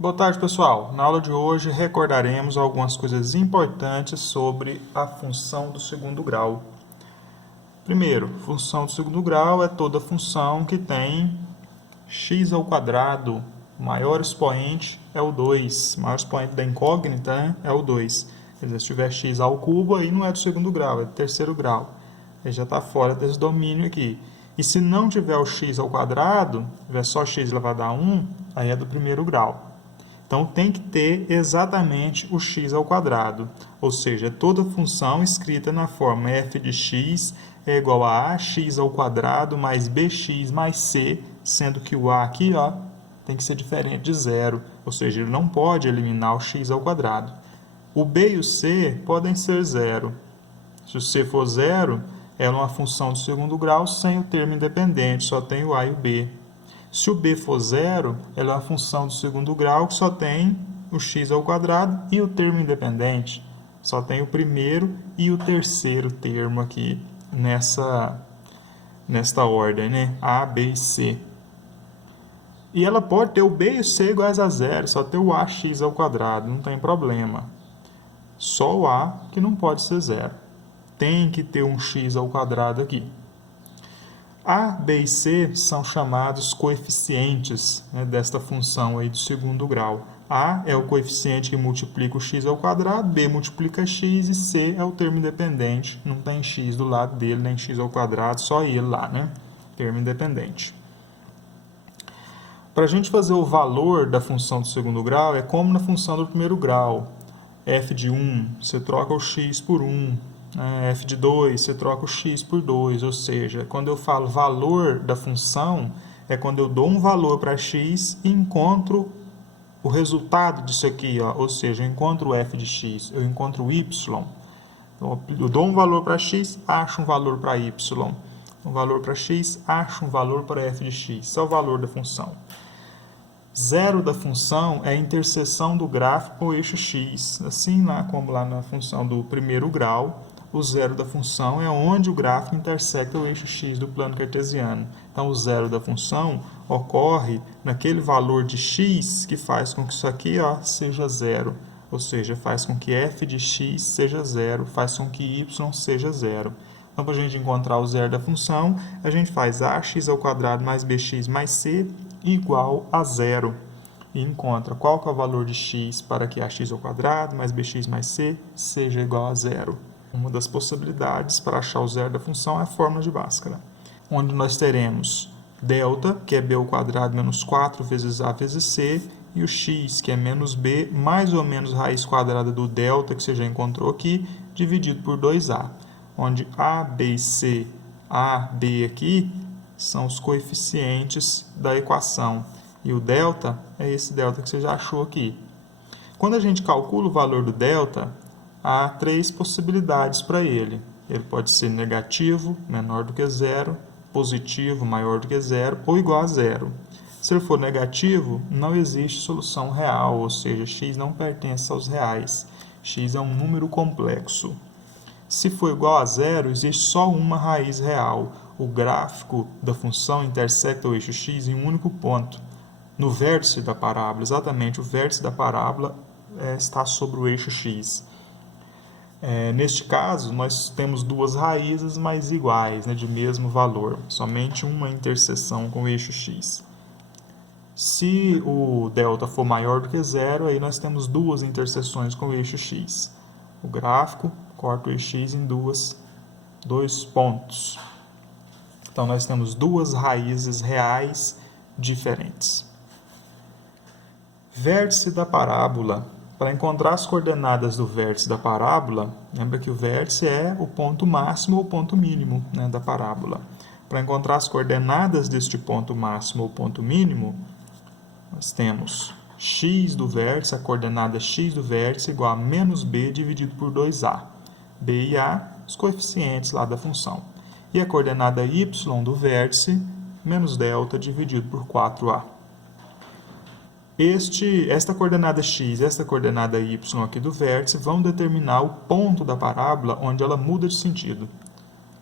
Boa tarde, pessoal. Na aula de hoje recordaremos algumas coisas importantes sobre a função do segundo grau. Primeiro, função do segundo grau é toda função que tem x ao quadrado. O maior expoente é o 2. O maior expoente da incógnita, né, é o 2. Quer dizer, se tiver x ao cubo, aí não é do segundo grau, é do terceiro grau. Aí já está fora desse domínio aqui. E se não tiver o x ao quadrado, tiver só x elevado a 1, aí é do primeiro grau. Então, tem que ter exatamente o x ao quadrado, ou seja, toda função escrita na forma f de x é igual a ax ao quadrado mais bx mais c, sendo que o a aqui tem que ser diferente de zero, ou seja, ele não pode eliminar o x ao quadrado. O b e o c podem ser zero. Se o c for zero, é uma função de segundo grau sem o termo independente, só tem o a e o b. Se o b for zero, ela é uma função do segundo grau que só tem o x ao quadrado e o termo independente. Só tem o primeiro e o terceiro termo aqui nesta ordem, né? A, B e C. E ela pode ter o b e o c iguais a zero, só ter o ax ao quadrado, não tem problema. Só o a que não pode ser zero. Tem que ter um x ao quadrado aqui. A, B e C são chamados coeficientes, né, desta função aí do segundo grau. A é o coeficiente que multiplica o x ao quadrado, B multiplica x e C é o termo independente. Não tem x do lado dele, nem x ao quadrado, só ele lá, né? Termo independente. Para a gente fazer o valor da função do segundo grau, é como na função do primeiro grau. F de 1, você troca o x por 1. F de 2, você troca o x por 2, ou seja, quando eu falo valor da função, é quando eu dou um valor para x e encontro o resultado disso aqui, ou seja, eu encontro o f de x, eu encontro o y. Então, eu dou um valor para x, acho um valor para y. Um valor para x, acho um valor para f de x. Isso é o valor da função. Zero da função é a interseção do gráfico com o eixo x. Assim como lá na função do primeiro grau, o zero da função é onde o gráfico intersecta o eixo x do plano cartesiano. Então, o zero da função ocorre naquele valor de x que faz com que isso aqui seja zero. Ou seja, faz com que f de x seja zero, faz com que y seja zero. Então, para a gente encontrar o zero da função, a gente faz ax ao quadrado mais bx mais c igual a zero. E encontra qual que é o valor de x para que ax ao quadrado mais bx mais c seja igual a zero. Uma das possibilidades para achar o zero da função é a fórmula de Bhaskara, onde nós teremos delta, que é b ao quadrado menos 4 vezes a vezes c, e o x, que é menos b, mais ou menos raiz quadrada do delta, que você já encontrou aqui, dividido por 2a, onde a, b e c, a, b aqui, são os coeficientes da equação, e o delta é esse delta que você já achou aqui. Quando a gente calcula o valor do delta, há três possibilidades para ele. Ele pode ser negativo, menor do que zero, positivo, maior do que zero, ou igual a zero. Se ele for negativo, não existe solução real, ou seja, x não pertence aos reais. X é um número complexo. Se for igual a zero, existe só uma raiz real. O gráfico da função intersecta o eixo x em um único ponto, no vértice da parábola. Exatamente, o vértice da parábola está sobre o eixo x. Neste caso, nós temos duas raízes mais iguais, de mesmo valor, somente uma interseção com o eixo x. Se o delta for maior do que zero, aí nós temos duas interseções com o eixo x. O gráfico corta o eixo x em dois pontos. Então, nós temos duas raízes reais diferentes. Vértice da parábola. Para encontrar as coordenadas do vértice da parábola, lembra que o vértice é o ponto máximo ou ponto mínimo da parábola. Para encontrar as coordenadas deste ponto máximo ou ponto mínimo, nós temos x do vértice, a coordenada x do vértice igual a menos b dividido por 2a. b e a, os coeficientes lá da função. E a coordenada y do vértice, menos delta dividido por 4a. Esta coordenada x e esta coordenada y aqui do vértice vão determinar o ponto da parábola onde ela muda de sentido.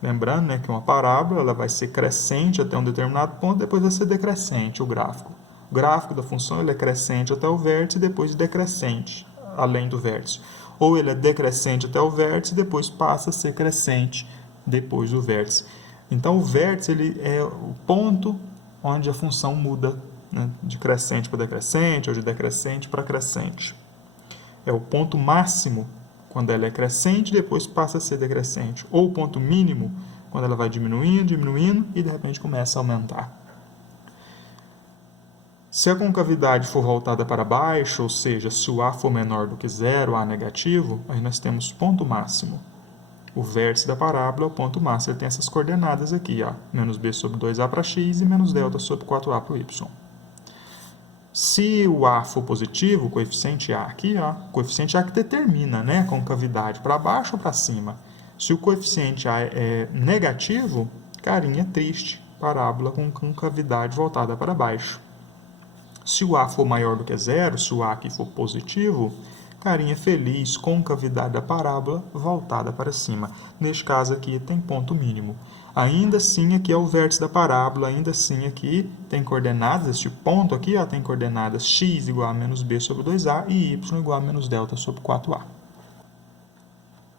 Lembrando que uma parábola ela vai ser crescente até um determinado ponto, depois vai ser decrescente o gráfico. O gráfico da função ele é crescente até o vértice e depois decrescente, além do vértice. Ou ele é decrescente até o vértice e depois passa a ser crescente depois do vértice. Então, o vértice ele é o ponto onde a função muda, né, de crescente para decrescente ou de decrescente para crescente. É o ponto máximo quando ela é crescente, depois passa a ser decrescente. Ou o ponto mínimo, quando ela vai diminuindo, diminuindo e de repente começa a aumentar. Se a concavidade for voltada para baixo, ou seja, se o A for menor do que zero, A negativo, aí nós temos ponto máximo. O vértice da parábola é o ponto máximo. Ele tem essas coordenadas aqui, ó, menos b sobre 2a para x e menos delta sobre 4a para o y. Se o A for positivo, o coeficiente A aqui, ó, o coeficiente A que determina, né, a concavidade para baixo ou para cima. Se o coeficiente A é negativo, carinha triste, parábola com concavidade voltada para baixo. Se o A for maior do que zero, se o A aqui for positivo, carinha feliz, concavidade da parábola voltada para cima. Neste caso aqui tem ponto mínimo. Ainda assim aqui é o vértice da parábola, ainda assim aqui tem coordenadas, este ponto aqui ó, tem coordenadas x igual a menos b sobre 2a e y igual a menos delta sobre 4a.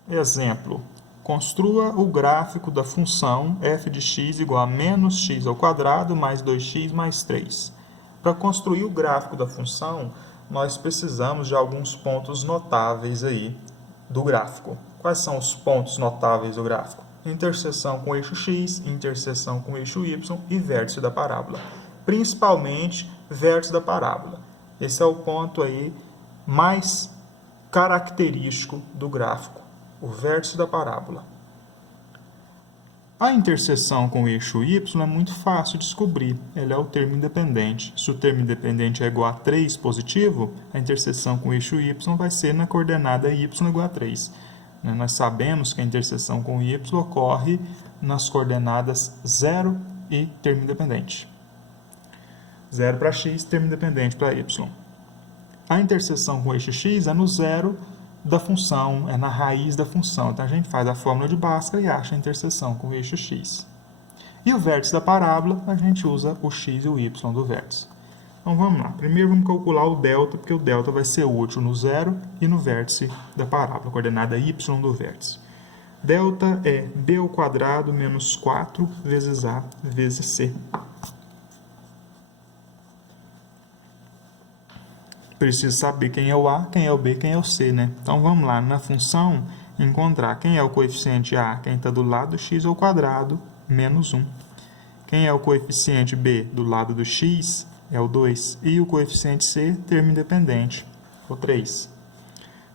Exemplo. Construa o gráfico da função f de x igual a menos x ao quadrado mais 2x mais 3. Para construir o gráfico da função, nós precisamos de alguns pontos notáveis aí do gráfico. Quais são os pontos notáveis do gráfico? Interseção com o eixo x, interseção com o eixo y e vértice da parábola. Principalmente vértice da parábola. Esse é o ponto aí mais característico do gráfico, o vértice da parábola. A interseção com o eixo y é muito fácil de descobrir, ela é o termo independente. Se o termo independente é igual a 3 positivo, a interseção com o eixo y vai ser na coordenada y igual a 3. Nós sabemos que a interseção com o y ocorre nas coordenadas 0 e termo independente. 0 para x, termo independente para y. A interseção com o eixo x é no zero da função, é na raiz da função. Então, a gente faz a fórmula de Bhaskara e acha a interseção com o eixo x. E o vértice da parábola, a gente usa o x e o y do vértice. Então, vamos lá. Primeiro, vamos calcular o delta, porque o delta vai ser útil no zero e no vértice da parábola, coordenada y do vértice. Delta é b ao quadrado menos 4 vezes a vezes c. Preciso saber quem é o A, quem é o B, quem é o C, né? Então, vamos lá, na função, encontrar quem é o coeficiente A, quem está do lado do x ao quadrado, menos 1. Quem é o coeficiente B do lado do x, é o 2. E o coeficiente C, termo independente, o 3.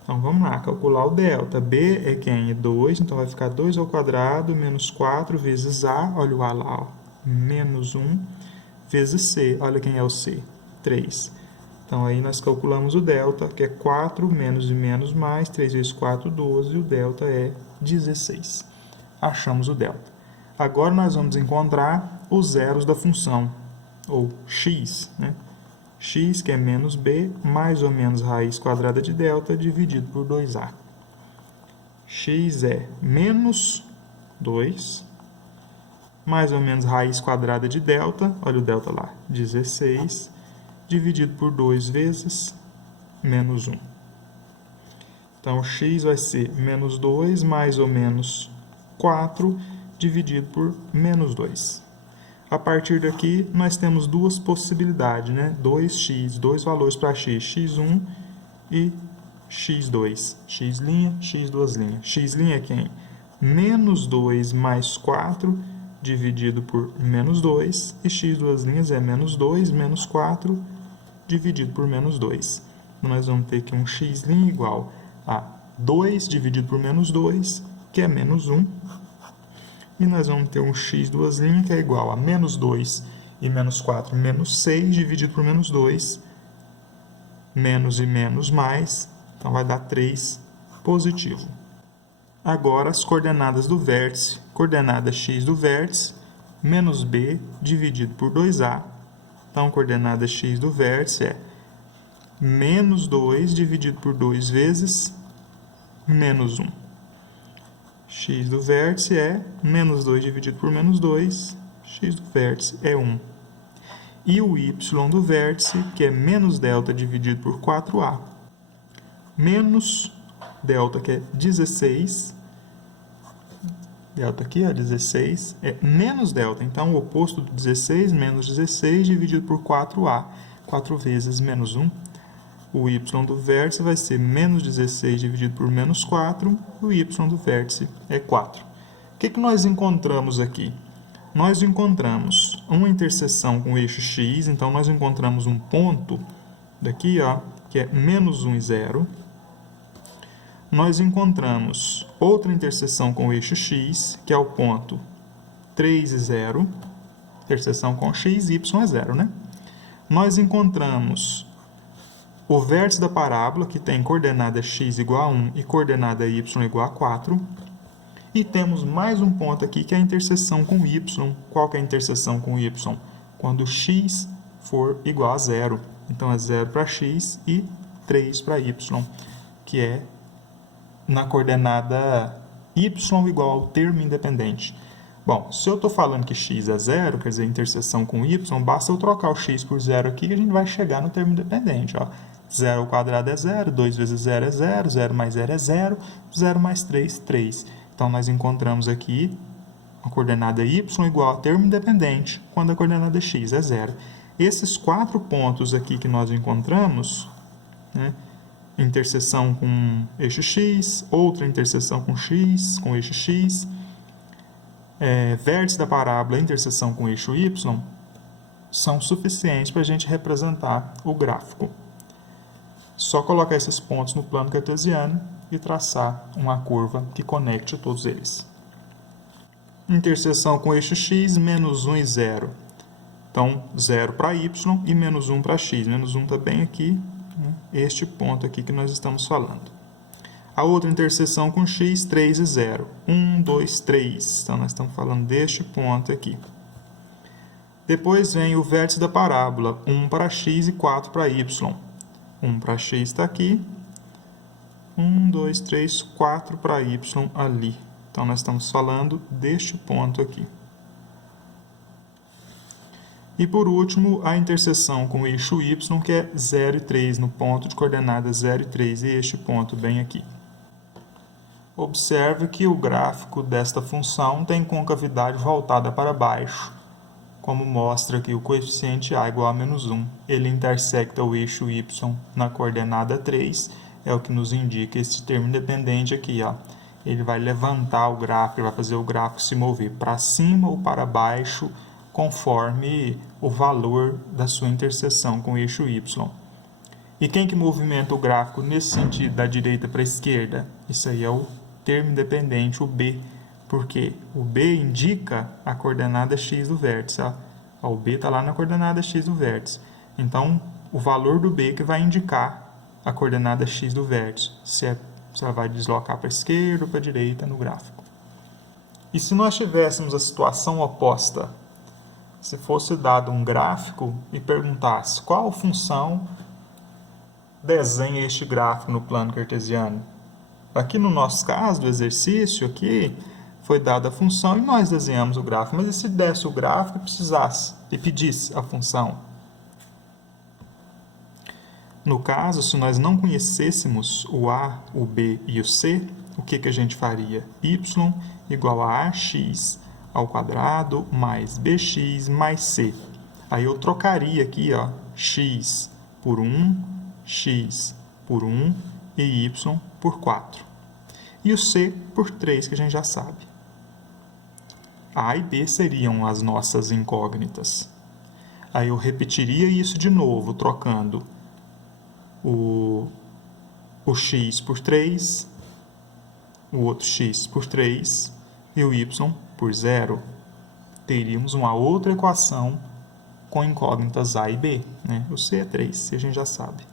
Então, vamos lá, calcular o delta. B é quem? É 2, então vai ficar 2 ao quadrado, menos 4 vezes A, olha o A lá, ó, menos 1, vezes C, olha quem é o C, 3. Então, aí nós calculamos o delta, que é 4 menos e menos mais, 3 vezes 4, 12, e o delta é 16. Achamos o delta. Agora, nós vamos encontrar os zeros da função, ou x, né? X, que é menos b, mais ou menos raiz quadrada de delta, dividido por 2a. X é menos 2, mais ou menos raiz quadrada de delta, olha o delta lá, 16, dividido por 2 vezes menos 1. Então, x vai ser menos 2 mais ou menos 4 dividido por menos 2. A partir daqui, nós temos duas possibilidades, né? 2x, dois valores para x, x1 e x2. X', x duas linhas. X' é quem? Menos 2 mais 4 dividido por menos 2. E x duas linhas é menos 2 menos 4 dividido por menos 2. Então, nós vamos ter que um x' igual a 2 dividido por menos 2, que é menos 1. E nós vamos ter um x duas linhas, que é igual a menos 2 e menos 4, menos 6, dividido por menos 2, menos e menos mais, então vai dar 3 positivo. Agora, as coordenadas do vértice, coordenada x do vértice, menos b dividido por 2a. Então, coordenada x do vértice é menos 2 dividido por 2 vezes menos 1. X do vértice é menos 2 dividido por menos 2, x do vértice é 1. e o y do vértice, que é menos delta dividido por 4a, menos delta, que é 16, delta aqui, ó, 16, é menos delta. Então, o oposto do 16, menos 16, dividido por 4a. 4 vezes menos 1. O y do vértice vai ser menos 16 dividido por menos 4. E o y do vértice é 4. O que nós encontramos aqui? Nós encontramos uma interseção com o eixo x. Então, nós encontramos um ponto daqui, ó, que é menos 1 e 0. Nós encontramos outra interseção com o eixo x, que é o ponto 3 e 0. Interseção com x, y é 0, né? Nós encontramos o vértice da parábola, que tem coordenada x igual a 1 e coordenada y igual a 4. E temos mais um ponto aqui, que é a interseção com y. Qual que é a interseção com y? Quando x for igual a 0. Então, é 0 para x e 3 para y, que é na coordenada y igual ao termo independente. Bom, se eu estou falando que x é 0, quer dizer, interseção com y, basta eu trocar o x por 0 aqui que a gente vai chegar no termo independente. Ó. 0 ao quadrado é 0, 2 vezes 0 é 0, 0 mais 0 é 0, 0 mais 3, 3. Então, nós encontramos aqui a coordenada y igual ao termo independente, quando a coordenada x é 0. Esses 4 pontos aqui que nós encontramos, né, interseção com eixo x, outra interseção com x, com eixo x, vértice da parábola, interseção com eixo y, são suficientes para a gente representar o gráfico. Só colocar esses pontos no plano cartesiano e traçar uma curva que conecte todos eles. Interseção com eixo x, menos 1 e 0. Então, 0 para y e menos 1 para x. Menos 1 está bem aqui, este ponto aqui que nós estamos falando. A outra interseção com x, 3 e 0. 1, 2, 3. Então, nós estamos falando deste ponto aqui. Depois vem o vértice da parábola, 1 para x e 4 para y. 1 para x está aqui. 1, 2, 3, 4 para y ali. Então, nós estamos falando deste ponto aqui. E, por último, a interseção com o eixo y, que é 0 e 3, no ponto de coordenada 0 e 3, e este ponto bem aqui. Observe que o gráfico desta função tem concavidade voltada para baixo, como mostra aqui o coeficiente a igual a menos 1. Ele intersecta o eixo y na coordenada 3, é o que nos indica esse termo independente aqui, ó. Ele vai levantar o gráfico, vai fazer o gráfico se mover para cima ou para baixo, conforme o valor da sua interseção com o eixo y. E quem que movimenta o gráfico nesse sentido, da direita para a esquerda? Isso aí é o termo independente, o b, porque o b indica a coordenada x do vértice. Ó. O b está lá na coordenada x do vértice. Então, o valor do b que vai indicar a coordenada x do vértice, se ela vai deslocar para a esquerda ou para a direita no gráfico. E se nós tivéssemos a situação oposta, se fosse dado um gráfico e perguntasse qual função desenha este gráfico no plano cartesiano? Aqui no nosso caso do exercício, aqui foi dada a função e nós desenhamos o gráfico. Mas e se desse o gráfico e pedisse a função? No caso, se nós não conhecêssemos o a, o b e o c, o que a gente faria? Y igual a ax ao quadrado mais bx mais c. Aí eu trocaria aqui, ó, x por 1, x por 1 e y por 4. E o c por 3, que a gente já sabe. A e b seriam as nossas incógnitas. Aí eu repetiria isso de novo, trocando o x por 3, o outro x por 3 e o y por 0. Teríamos uma outra equação com incógnitas a e b. Né? O c é 3, se a gente já sabe.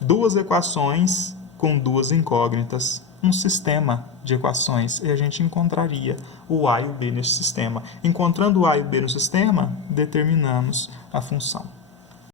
Duas equações com duas incógnitas, um sistema de equações, e a gente encontraria o a e o b nesse sistema. Encontrando o a e o b no sistema, determinamos a função.